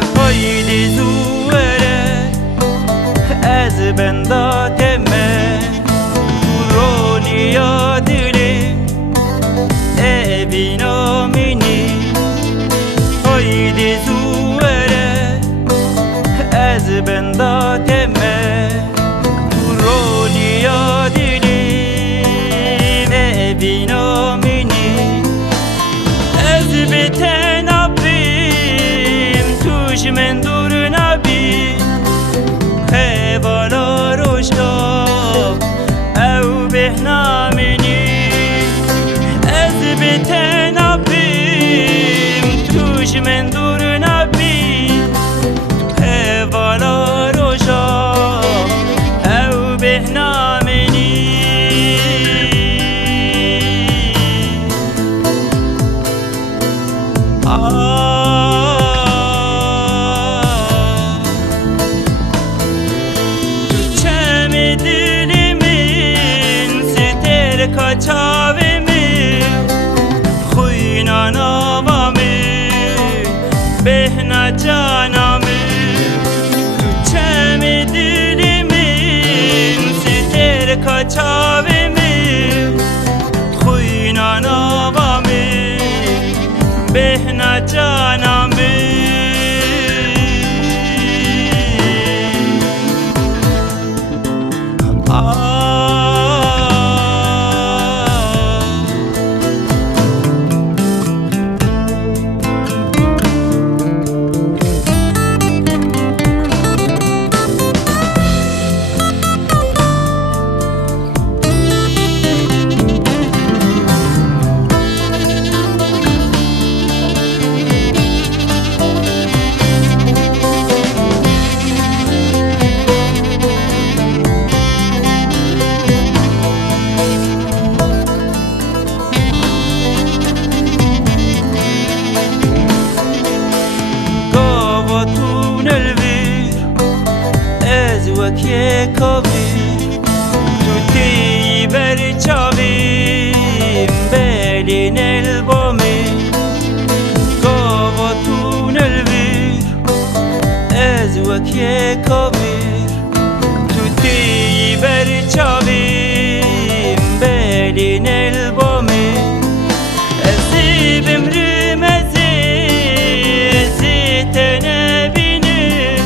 haydi zuwere ez bendateme roniya dili evina mini haydi zuwere ez bendateme roniya dili evina mini ez biten من دور نبی خیوالا روشتا او به نامینی از بیته نبیم توش من دور نبی خیوالا روشتا او به نامینی کچاویمی خوینا نوامی بهنا جانامی تو چمی دیلیمی ستر کچاویمی خوینا نوامی بهنا جانامی وکی کبیر تو تی بر چاویم بلین البامی گاواتون الویر از وکی کبیر تو تی بر چاویم بلین البامی ازی بمرم ازی تنبینی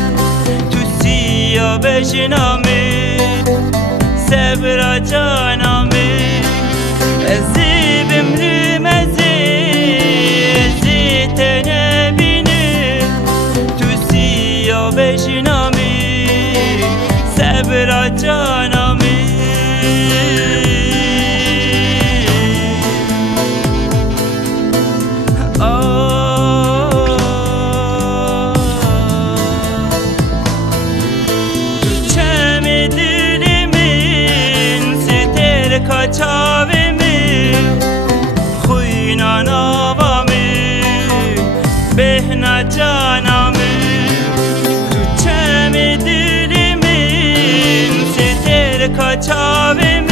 تو سیا بشنامی صبر جانامی ازی بمرم ازی تنبینی تو سیا بشنامی صبر جانامی کچاویمی خوینا نوامی بهنا جانامی تو چمی دیلیمی ستر کچاویمی